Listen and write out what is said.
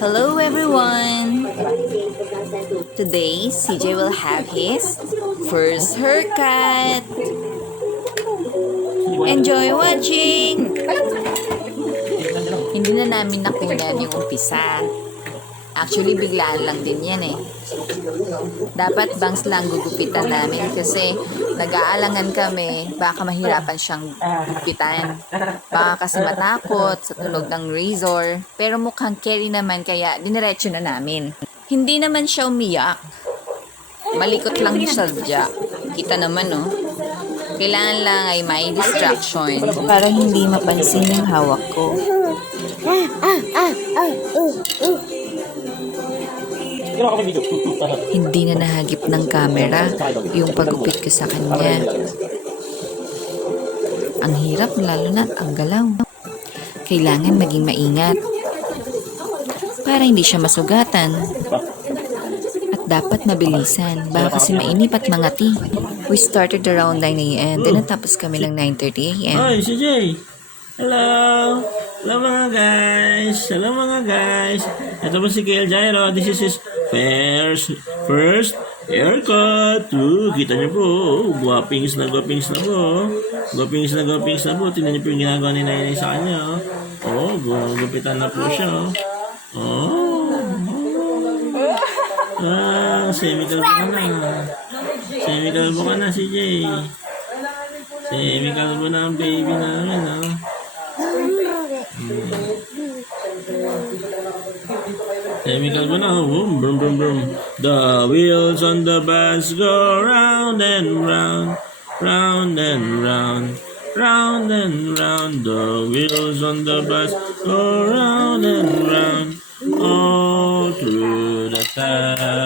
Hello everyone! Today, CJ will have his first haircut. Enjoy watching! Hindi na namin nakunan yung umpisa. Actually, biglaan lang din yan eh. Dapat bangs lang gugupitan namin kasi nag-aalangan kami, baka mahirapan siyang gupitan. Baka kasi matakot sa tunog ng razor. Pero mukhang carry naman kaya diniretso na namin. Hindi naman siya umiyak. Malikot lang siya sadya. Kita naman no. Kailangan lang ay may distraction para hindi mapansin yung hawak ko. Hindi na nahagip ng camera yung pagupit ko sa kanya. Ang hirap lalo na ang galaw. Kailangan maging maingat para hindi siya masugatan. At dapat mabilisan baka kasi mainip at mangati. We started around 9 a.m. Then natapos kami ng 9:30 a.m. Hi, CJ! Hello! Hello mga guys! Hello mga guys! Ito po si Cayleserye. This is his first haircut. Kita niyo po. Guwapings na po. Guwapings na po. Tingnan niyo po yung ginagawa ni Nanay sa kanya. Gupitan na po siya. Semi-kalbo ka na. Semi-kalbo ka na, CJ. Semi-kalbo na ang baby namin, ha? Semi-kalbo na. Boom, boom, boom, boom. The wheels on the bus go round and round, round and round, round and round. The wheels on the bus go round and round, all through the town.